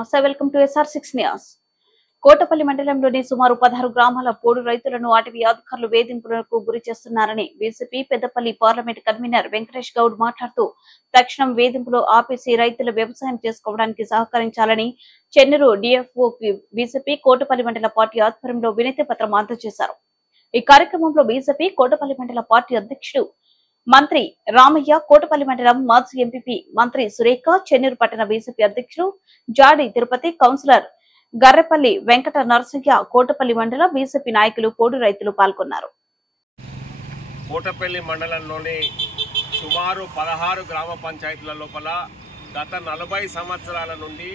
నమస్తే welcome to SR6 news. Kotapalli మండలంలోని సుమారు 16 గ్రామాల పోడు రైతులను అటవీ అధికారులు వేధింపులకు గురి చేస్తున్నారని BJP Peddapalli parliament convener Venkatesh Goud మాట్లాడుతూ తక్షణం వేధింపులు ఆపేసి రైతులు వ్యవసాయం చేసుకోవడానికి సహకరించాలని చెన్నూరు డిఎఫ్ఓ బీజేపీ కోటపల్లి మండల పార్టీ ఆధ్వర్యంలో వినతి పత్రం అందజేశారు. ఈ కార్యక్రమంలో బీజేపీ కోటపల్లి మండల పార్టీ అధ్యక్షుడు మంత్రి రామయ్య, కోటపల్లి మండలం మాజీ ఎంపీపీ మంత్రి సురేఖ, చెన్నూరు పట్టణ బీజేపీ అధ్యక్షుడు జాడి తిరుపతి, కౌన్సిలర్ గర్రెపల్లి వెంకట నరసయ్య, కోటపల్లి మండల బీజేపీ నాయకులు, పోడు రైతులు పాల్గొన్నారు. కోటపల్లి మండలంలోని సుమారు 16 గ్రామ పంచాయతీల లోపల గత 40 సంవత్సరాల నుండి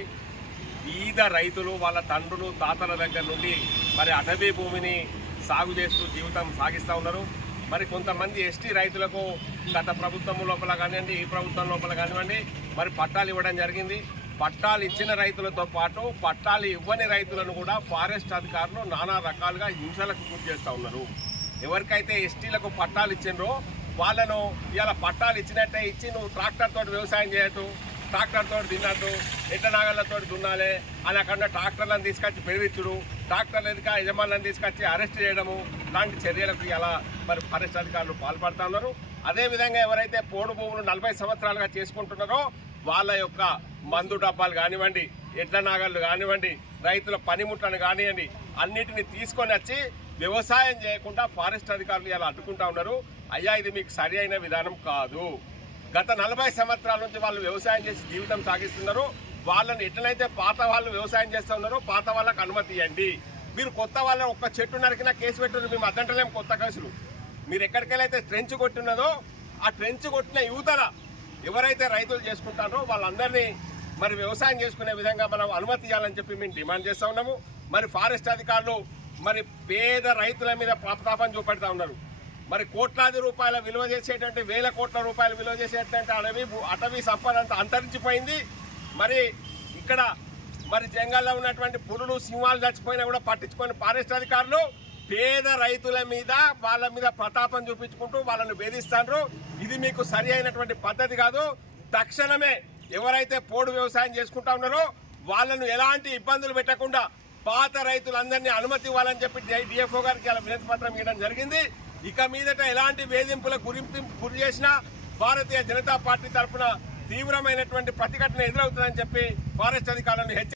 ఈద రైతులు వాళ్ళ తండ్రులు తాతల దగ్గర నుండి మరి అటవీ భూమిని సాగు చేస్తూ జీవితం సాగిస్తూ ఉన్నారు. మరి కొంతమంది ఎస్టీ రైతులకు గత ప్రభుత్వం లోపల కానివ్వండి, ఈ ప్రభుత్వం లోపల కానివ్వండి మరి పట్టాలు ఇవ్వడం జరిగింది. పట్టాలు ఇచ్చిన రైతులతో పాటు పట్టాలు ఇవ్వని రైతులను కూడా ఫారెస్ట్ అధికారులు నానా రకాలుగా హింసలకు గురి చేస్తూ ఉన్నారు. ఎవరికైతే ఎస్టీలకు పట్టాలు ఇచ్చిండ్రో వాళ్ళను ఇలా పట్టాలు ఇచ్చినట్టే ఇచ్చి నువ్వు ట్రాక్టర్ తోటి వ్యవసాయం చేయొద్దు, ట్రాక్టర్ తోటి తిన్నట్టు, ఎట్ల నాగళ్లతో దున్నాలే అని అక్కడ ట్రాక్టర్లను తీసుకొచ్చి బెదిరించుడు, ట్రాక్టర్లు ఎదుక యజమానులను తీసుకొచ్చి అరెస్ట్ చేయడము లాంటి చర్యలకు ఇలా మరి ఫారెస్ట్ అధికారులు పాల్పడుతూ ఉన్నారు. అదేవిధంగా ఎవరైతే పోడు భూములు 40 సంవత్సరాలుగా చేసుకుంటున్నారో వాళ్ళ యొక్క మందు డబ్బాలు కానివ్వండి, ఎడ్ల నాగళ్ళు కానివ్వండి, రైతుల పనిముట్లను కానివ్వండి అన్నిటిని తీసుకొని వచ్చి వ్యవసాయం చేయకుండా ఫారెస్ట్ అధికారులు ఇలా అడ్డుకుంటా ఉన్నారు. అయ్యా, ఇది మీకు సరి అయిన విధానం కాదు. గత 40 సంవత్సరాల నుంచి వాళ్ళు వ్యవసాయం చేసి జీవితం సాగిస్తున్నారు. వాళ్ళని ఎట్లనైతే పాత వాళ్ళు వ్యవసాయం చేస్తూ ఉన్నారో పాత వాళ్ళకు అనుమతి ఇవ్వండి. మీరు కొత్త వాళ్ళని ఒక్క చెట్టు నరికినా కేసు పెట్టున్నారు. మేము అద్దంటలేము కొత్త కేసులు. మీరు ఎక్కడికెళ్ళైతే ట్రెంచ్ కొట్టిన్నదో ఆ ట్రెంచ్ కొట్టిన యువతల ఎవరైతే రైతులు చేసుకుంటారో వాళ్ళందరినీ మరి వ్యవసాయం చేసుకునే విధంగా మనం అనుమతి ఇవ్వాలని చెప్పి మేము డిమాండ్ చేస్తూ ఉన్నాము. మరి ఫారెస్ట్ అధికారులు మరి పేద రైతుల మీద ప్రతాపం చూపెడతా ఉన్నారు. మరి కోట్లాది రూపాయల విలువ చేసేటువంటి, వేల కోట్ల రూపాయల విలువ చేసేటువంటి అటవీ సంపద అంతా అంతరించిపోయింది. మరి ఇక్కడ మరి జంగల్లో ఉన్నటువంటి పులులు, సింహాలు చచ్చిపోయినా కూడా పట్టించుకొని ఫారెస్ట్ అధికారులు పేద రైతుల మీద వాళ్ళ మీద ప్రతాపం చూపించుకుంటూ వాళ్ళని వేధిస్తారు. ఇది మీకు సరి అయినటువంటి పద్ధతి కాదు. తక్షణమే ఎవరైతే పోడు వ్యవసాయం చేసుకుంటా ఉన్నారో వాళ్ళను ఎలాంటి ఇబ్బందులు పెట్టకుండా పాత రైతులందరినీ అనుమతి ఇవ్వాలని చెప్పి డిఎఫ్ఓ గారికి అలా వినతి పత్రం ఇవ్వడం జరిగింది. ఇక మీదట ఎలాంటి వేధింపులకు గురి చేసినా భారతీయ జనతా పార్టీ తరఫున తీవ్రమైనటువంటి ప్రతిఘటన ఎదురవుతుందని చెప్పి ఫారెస్ట్ అధికారులను